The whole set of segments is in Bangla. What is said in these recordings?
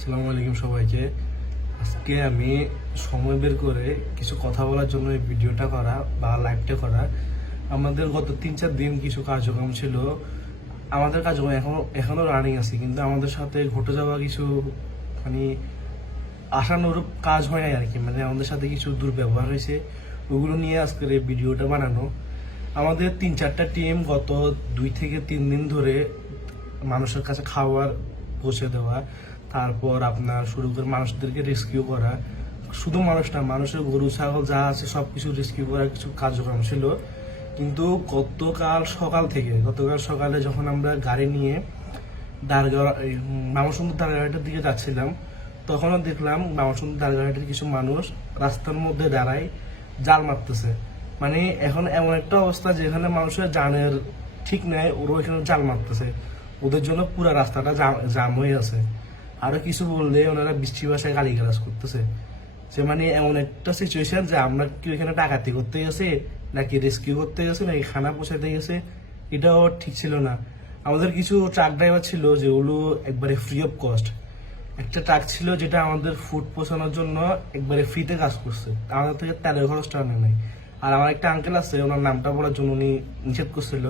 আসসালামু আলাইকুম সবাইকে। আজকে আমি সময় বের করে কিছু কথা বলার জন্য এই ভিডিওটা করা বা লাইভটা করা। আমাদের গত তিন চার দিন কিছু কার্যক্রম ছিল। আমাদের কার্যক্রম এখনও এখনও রানিং আছে, কিন্তু আমাদের সাথে ঘটে যাওয়া কিছু মানে আশানুরূপ কাজ হয় নাই আর কি মানে আমাদের সাথে কিছু দুর্ব্যবহার হয়েছে। ওগুলো নিয়ে আজকের এই ভিডিওটা বানানো। আমাদের তিন চারটা টিম গত দুই থেকে তিন দিন ধরে মানুষের কাছে খাওয়ার পৌঁছে দেওয়া তারপর আপনার শুরু করে মানুষদেরকে রেস্কিউ করা। শুধু মানুষ না, মানুষের গরু, ছাগল যা আছে সব কিছু রেস্কিউ করার কিছু কার্যক্রম ছিল। কিন্তু গতকাল সকাল থেকে, গতকাল সকালে যখন আমরা গাড়ি নিয়ে এই মামাসুন্দর দারগাড়িটার দিকে যাচ্ছিলাম, তখনও দেখলাম মামাসুন্দর দারগাড়িটির কিছু মানুষ রাস্তার মধ্যে দাঁড়ায় জাল মারতেছে। মানে এখন এমন একটা অবস্থা যেখানে মানুষের জানের ঠিক নাই ওরা এখানে জাল মারতেছে। ওদের জন্য পুরো রাস্তাটা জাম হয়ে আছে। আরও কিছু বললে ওনারা বৃষ্টি ভাষায় গালি গালাজ করতেছে। যে মানে এমন একটা সিচুয়েশন যে আমরা কি ওইখানে ডাকাতি করতে গেছে নাকি রেস্কিউ করতে গেছে নাকি খানা পৌঁছাতে গেছে এটাও ঠিক ছিল না। আমাদের কিছু ট্রাক ড্রাইভার ছিল যেগুলো একবারে ফ্রি অফ কস্ট একটা ট্রাক ছিল যেটা আমাদের ফুড পৌঁছানোর জন্য একবারে ফ্রিতে কাজ করছে। আমাদের থেকে তেলের খরচটা আনে নাই। আর আমার একটা আঙ্কেল আছে, ওনার নামটা বলার জন্য উনি নিষেধ করছিল।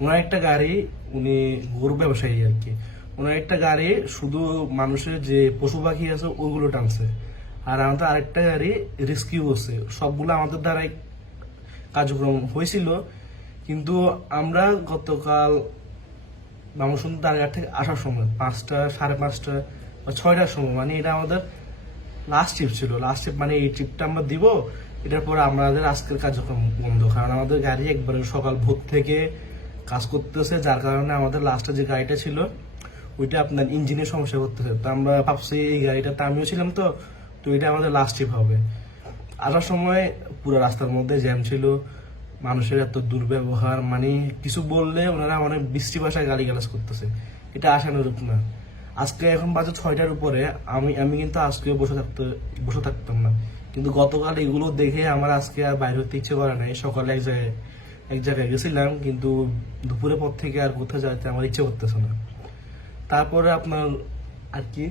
ওনার একটা গাড়ি, উনি গরু ব্যবসায়ী আর কি। ওনার একটা গাড়ি শুধু মানুষের যে পশু পাখি আছে ওইগুলো টানছে। আর আমাদের আরেকটা গাড়ি রেস্কিউ করছে সবগুলো আমাদের দ্বারাই কার্যক্রম হয়েছিল। কিন্তু আমরা গতকাল বামসুন্দর দারগার থেকে আসার সময়, পাঁচটা, সাড়ে পাঁচটা বা ছয়টার সময় মানে এটা আমাদের লাস্ট ট্রিপ ছিল। লাস্ট ট্রিপ মানে এই ট্রিপটা আমরা দিব, এটার পরে আমাদের আজকের কার্যক্রম বন্ধ। কারণ আমাদের গাড়ি একবারে সকাল ভোর থেকে কাজ করতেছে, যার কারণে আমাদের লাস্টে যে গাড়িটা ছিল ওইটা আপনার ইঞ্জিনের সমস্যা করতেছে তো আমরা ভাবছি, এই গাড়িটাতে আমিও ছিলাম তো তো এটা আমাদের লাস্ট ট্রিপ হবে। আসার সময় পুরো রাস্তার মধ্যে জ্যাম ছিল। মানুষের এত দুর্ব্যবহার মানে কিছু বললে ওনারা অনেক বৃষ্টি ভাষায় গালি গালাজ করতেছে। এটা আশানুরূপ না। আজকে এখন বাজে ছয়টার উপরে, আমি আমি কিন্তু আজকে বসে থাকতে, বসে থাকতাম না। কিন্তু গতকাল এগুলো দেখে আমার আজকে আর বাইরে হতে ইচ্ছে করে নাই। সকালে এক জায়গায় এক জায়গায় গেছিলাম, কিন্তু দুপুরের পর থেকে আর কোথাও যেতে আমার ইচ্ছে করতেছে না। তারপরে আপনার আর কি?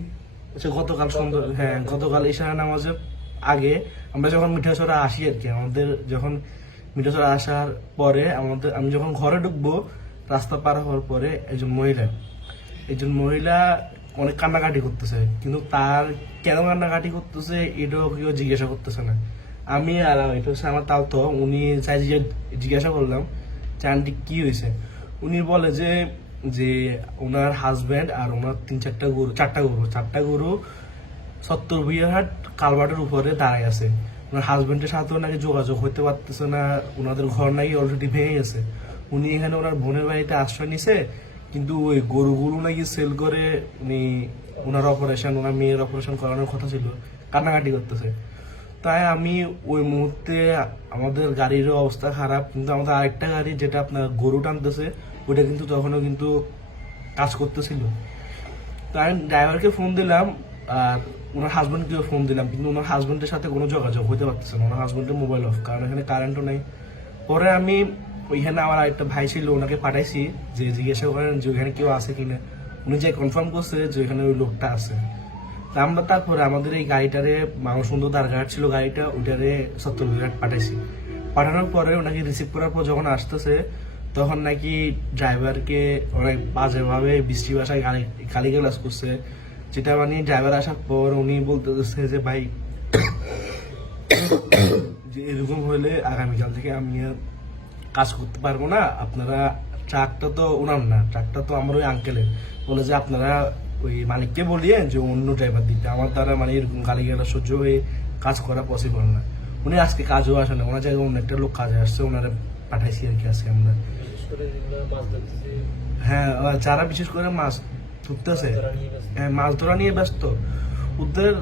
আচ্ছা গতকাল সন্ধ্যা হ্যাঁ গতকাল ঈশা নামাজের আগে আমরা যখন মিঠাছড়া আসি আর কি আমাদের যখন মিঠাছড়া আসার পরে আমাদের আমি যখন ঘরে ঢুকবো রাস্তা পার হওয়ার পরে একজন মহিলা। একজন মহিলা অনেক কান্নাকাটি করতেছে কিন্তু তার কেন কান্নাকাটি করতেছে এটাও কেউ জিজ্ঞাসা করতেছে না। আমি আর এটা হচ্ছে আমার তাও তো উনি চাই জিজ্ঞে- জিজ্ঞাসা করলাম যে আন্টি কি হয়েছে? উনি বলে যে যে ওনার হাজব্যান্ড আর ওনার তিন চারটা গরু চারটা গরু চারটা গরু সত্তর বিয়াহাট কালভার্টের উপরে দাঁড়ায় আছে। ওনার হাজব্যান্ডের সাথেও নাকি যোগাযোগ হতে পারতেছে না, ওনাদের ঘর নাকি অলরেডি ভেঙে গেছে। উনি এখানে ওনার বোনের বাড়িতে আশ্রয় নিছে, কিন্তু ওই গরুগুলো নাকি সেল করে উনি ওনার অপারেশন ওনার মেয়ের অপারেশন করানোর কথা ছিল, কান্নাকাটি করতেছে। তাই আমি ওই মুহূর্তে আমাদের গাড়ির অবস্থা খারাপ, কিন্তু আমাদের আরেকটা গাড়ি যেটা আপনার গরু টানতেছে ওটা কিন্তু তখনও কিন্তু কাজ করতেছিল। তাই আমি ড্রাইভারকে ফোন দিলাম, আর ওনার হাজব্যান্ডকে ফোন দিলাম, কিন্তু ওনার হাজব্যান্ডের সাথে কোনো যোগাযোগ হতে পারতেছে না। ওনার হাজব্যান্ডের মোবাইল অফ কারণ এখানে কারেন্টও নেই। পরে আমি ওইখানে আমার আরেকটা ভাই ছিল, ওনাকে পাঠাইছি, যে জিজ্ঞাসা করেন যে ওইখানে কেউ আছে কিনা। উনি যে কনফার্ম করছে যে ওইখানে ওই লোকটা আছে। তা আমরা তারপরে আমাদের এই গাড়িটারে মানুষ সুন্দর দারঘাট ছিল গাড়িটা, ওইটারে সত্তর ঘাট পাঠাইছি। পাঠানোর পরে ওনাকে রিসিভ করার পর যখন আসতেছে তখন নাকি ড্রাইভারকে অনেক বাজেভাবে বৃষ্টি ভাষায় গালি গালি গালাজ করছে। যেটা মানে ড্রাইভার আসার পর উনি বলতে বলতেছে যে, ভাই, যে এরকম হলে আগামীকাল থেকে আমি কাজ করতে পারব না। আপনারা ট্রাকটা তো ওনার না, ট্রাকটা তো আমার ওই আঙ্কেলের বলে যে, আপনারা ওই মালিককে বলিয়ে যে, অন্য ড্রাইভার দিতে। আমার দ্বারা মানে এরকম গালি গালা সহ্য হয়ে কাজ করা পসিবল না। উনি আজকে কাজও আসে না। ওনার জায়গায় অন্য একটা লোক কাজে আসছে। ওনারা পাঠাইছি আর কি আজকে আমরা। হ্যাঁ যারা বিশেষ করে মাছ ধরতেছে হ্যাঁ মাছ ধরা নিয়ে ব্যস্ত। ওদের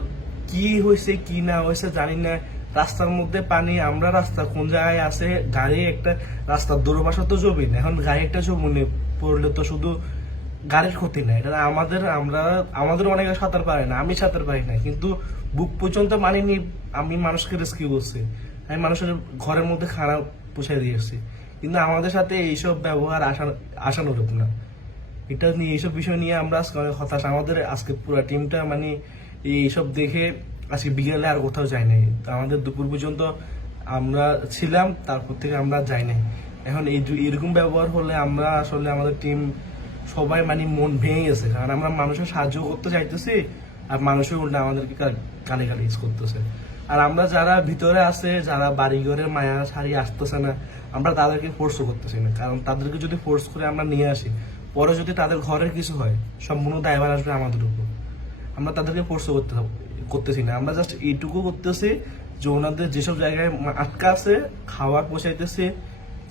কি হয়েছে কি না হয়েছে জানি না। রাস্তার মধ্যে পানি আমরা রাস্তা কোন জায়গায় আছে গাড়ি একটা রাস্তার দূরপাশে তো জমি না এখন গাড়ি একটা জমি পড়লে তো শুধু গাড়ির ক্ষতি না এটা আমাদের আমরা আমাদের অনেকে সাঁতার পারে না আমি সাঁতার পারি না। কিন্তু বুক পর্যন্ত পানি নিয়ে আমি মানুষকে রেস্কিউ করছি। আমি মানুষের ঘরের মধ্যে খারাপ পুষাই দিয়েছি কিন্তু আমাদের সাথে এইসব ব্যবহার আশা আশানুরূপ না। এটা নিয়ে এইসব বিষয় নিয়ে আমরা আজকে অনেক হতাশ। আমাদের আজকে পুরো টিমটা মানে এইসব দেখে আজকে বিকেলে আর কোথাও যাই নাই। আমাদের দুপুর পর্যন্ত আমরা ছিলাম, তারপর থেকে আমরা যাই নাই। এখন এই এরকম ব্যবহার হলে আমরা আসলে আমাদের টিম সবাই মানে মন ভেঙে গেছে। কারণ আমরা মানুষের সাহায্য করতে চাইতেছি আর মানুষের উল্টা আমাদেরকে কানে কানে ইউজ করতেছে। আর আমরা যারা ভিতরে আছে, যারা বাড়িঘরের মায়া ছাড়িয়ে আসতেছে না, আমরা তাদেরকে ফোর্স করতেছি না। কারণ তাদেরকে যদি ফোর্স করে আমরা নিয়ে আসি, পরে যদি তাদের ঘরের কিছু হয়, সম্পূর্ণ দায়ভার আসবে আমাদের উপর। আমরা তাদেরকে ফোর্স করতে করতেছি না। আমরা জাস্ট এইটুকু করতেছি যে ওনাদের যেসব জায়গায় আটকা আছে, খাওয়ার পোষাইতেছে,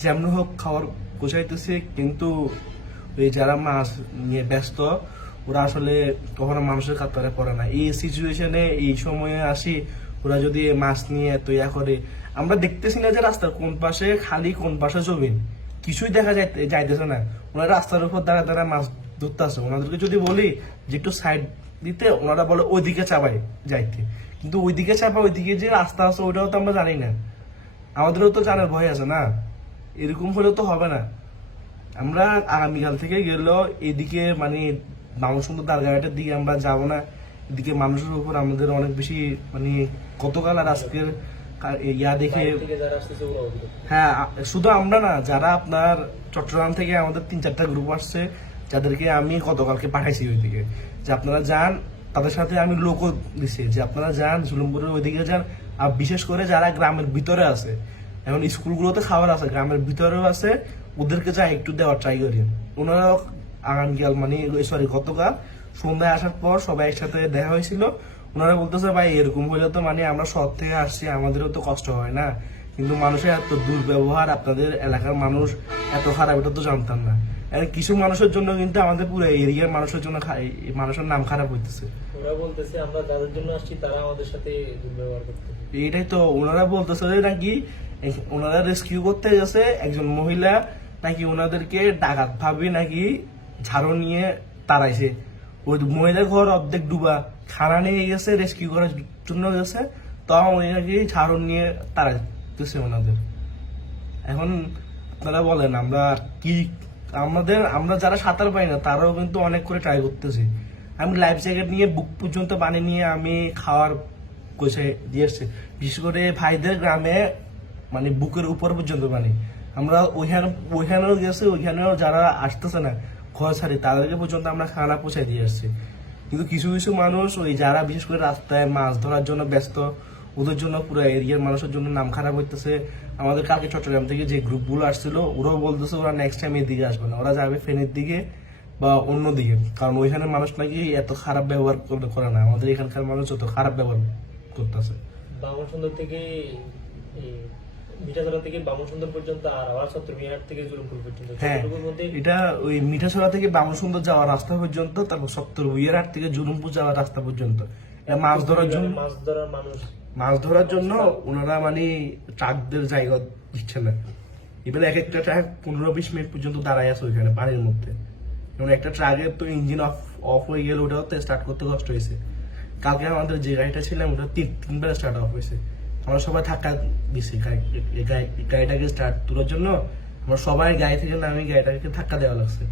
যেমন হোক খাওয়ার পোষাইতেছে, কিন্তু ওই যারা মাছ নিয়ে ব্যস্ত, ওরা আসলে কখনো মানুষের কাতারে পড়ে না। এই সিচুয়েশনে এই সময়ে আসি ওরা যদি মাছ নিয়ে এত ইয়া করে, আমরা দেখতেছি না যে রাস্তার কোন পাশে, খালি কোন পাশে জমিন। কিছুই দেখা যাইতে, যাইতেছে না। ওনারা রাস্তার উপর দাঁড়া দাঁড়া মাছ ধরতে আসে ওনাদেরকে যদি বলি যে একটু সাইড দিতে, ওনারা বলে ওইদিকে চাপাই যাইতে। কিন্তু ওইদিকে চাপা, ওইদিকে যে রাস্তা আছে, ওইটাও তো আমরা জানি না। আমাদেরও তো জানার ভয় আছে না। এরকম হলে তো হবে না। আমরা আগামীকাল থেকে গেলেও এদিকে মানে বামসুন্দর দারগাহাটের দিকে আমরা যাব না। এদিকে মানুষের উপর আমাদের অনেক বেশি মানে গতকাল আর আজকের ইয়া দেখে। হ্যাঁ শুধু আমরা না যারা আপনার চট্টগ্রাম থেকে আমাদের তিন চারটা গ্রুপ আসছে যাদেরকে আমি গতকালকে পাঠাইছি ওইদিকে যে আপনারা যান তাদের সাথে আমি লোকও দিছি যে আপনারা যান ঝুলুমপুরের ওইদিকে যান আর বিশেষ করে যারা গ্রামের ভিতরে আছে এখন স্কুলগুলোতে খাবার আছে গ্রামের ভিতরেও আছে ওদেরকে যা একটু দেওয়ার ট্রাই করি ওনারাও আগামীকাল মানে সরি গতকাল সন্ধ্যায় আসার পর সবাই একসাথে দেখা হয়েছিল। ওনারা বলতেছে ভাই এরকম হলে তো মানে আমরা শহর থেকে আসছি আমাদেরও তো কষ্ট হয় না। কিন্তু মানুষের এত দুর্ব্যবহার আপনাদের এলাকার মানুষ এত খারাপ এটা তো জানতাম না। আর কিছু মানুষের জন্য কিন্তু আমাদের পুরো এরিয়ার মানুষের জন্য মানুষের নাম খারাপ হইতেছে। ওরা বলতেছে আমরা যাদের জন্য আসছি তারা আমাদের সাথে দুর্ব্যবহার করতেছে। এইটাই তো ওনারা বলতেছে যে নাকি ওনারা রেস্কিউ করতে গেছে একজন মহিলা নাকি ওনাদেরকে ডাকাত ভাবে নাকি ঝাড়ু নিয়ে তাড়াইছে। ওই মহিলার ঘর অর্ধেক ডুবা, খানা নিয়ে গেছে রেস্কিউ করার জন্য গেছে তখন ওই নাকি ঝাড়ু নিয়ে তাড়াইতেছে ওনাদের। এখন আপনারা বলেন, আমরা কি, আমাদের, আমরা যারা সাঁতার পাই না, তারাও কিন্তু অনেক করে ট্রাই করতেছি। আমি লাইফ জ্যাকেট নিয়ে বুক পর্যন্ত পানি নিয়ে আমি খাওয়ার কইসে দিয়ে এসছি বিশেষ করে ভাইদের গ্রামে মানে বুকের উপর পর্যন্ত পানি। আমরা ওইখানে, ওইখানেও গেছি, ওইখানেও যারা আসতেছে না ঘর ছাড়ি তাদেরকে পর্যন্ত আমরা খানা পৌঁছাই দিয়ে আসছি। কিন্তু কিছু কিছু মানুষ ওই যারা বিশেষ করে রাস্তায় মাছ ধরার জন্য ব্যস্ত, ওদের জন্য পুরো এরিয়ার মানুষের জন্য নাম খারাপ হইতেছে। আমাদের কালকে চট্টগ্রাম থেকে যে গ্রুপগুলো আসছিল, ওরাও বলতেছে ওরা নেক্সট টাইম এদিকে আসবে না। ওরা যাবে ফেনের দিকে বা অন্য দিকে। কারণ ওইখানে মানুষ নাকি এত খারাপ ব্যবহার করে- না। আমাদের এখানকার মানুষ যত খারাপ ব্যবহার করতেছে। বামন সুন্দর থেকে এই মিঠাচড়া থেকে বামন সুন্দর পর্যন্ত আর আবার ছত্রমিহাট থেকে জুলুমপুর পর্যন্ত। হ্যাঁ এটা ওই মিঠাছড়া থেকে বামুসুন্দর যাওয়ার রাস্তা পর্যন্ত তারপর সত্তর বুইয়ারহাট থেকে জুলুমপুর যাওয়ার রাস্তা পর্যন্ত। এটা মাছ ধরার জন্য মাছ ধরার মানুষ। মাছ ধরার জন্য ওনারা মানে ট্রাকদের জায়গা দিচ্ছে না এবার এক একটা ট্রাক পনেরো বিশ মিনিট পর্যন্ত দাঁড়ায় আছে ওইখানে পানির মধ্যে। যেমন একটা ট্রাকের তো ইঞ্জিন অফ অফ হয়ে গেলে ওটাও তো স্টার্ট করতে কষ্ট হয়েছে। কালকে আমাদের যে গাড়িটা ছিলাম ওটা তিন তিনবার স্টার্ট অফ হয়েছে। আমরা সবাই ধাক্কা দিছি গাড়ি- গাড়ি- গাড়িটাকে স্টার্ট তোলার জন্য আমরা সবাই গাড়ি থেকে নামে গাড়িটাকে ধাক্কা দেওয়া লাগছে।